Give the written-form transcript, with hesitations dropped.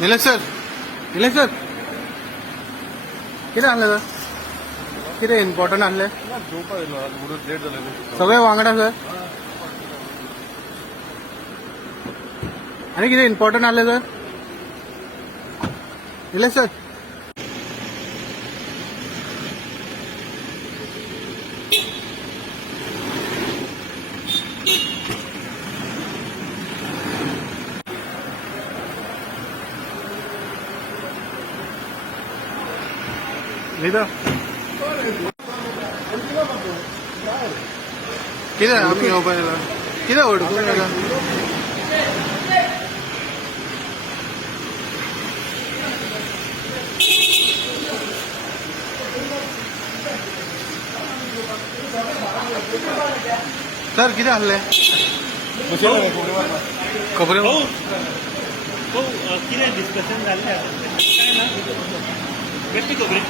Nilesh sir किती आणलं sir किती इम्पॉर्टंट आणले सगळे वांगडा सर आणि किती इम्पॉर्टंट आणले सर निलेश सर किती आम्ही मोबाईल किती ओढकून सर किती आणले खबरे हो किती डिस्कशन झाले काय ना भेटते खबरे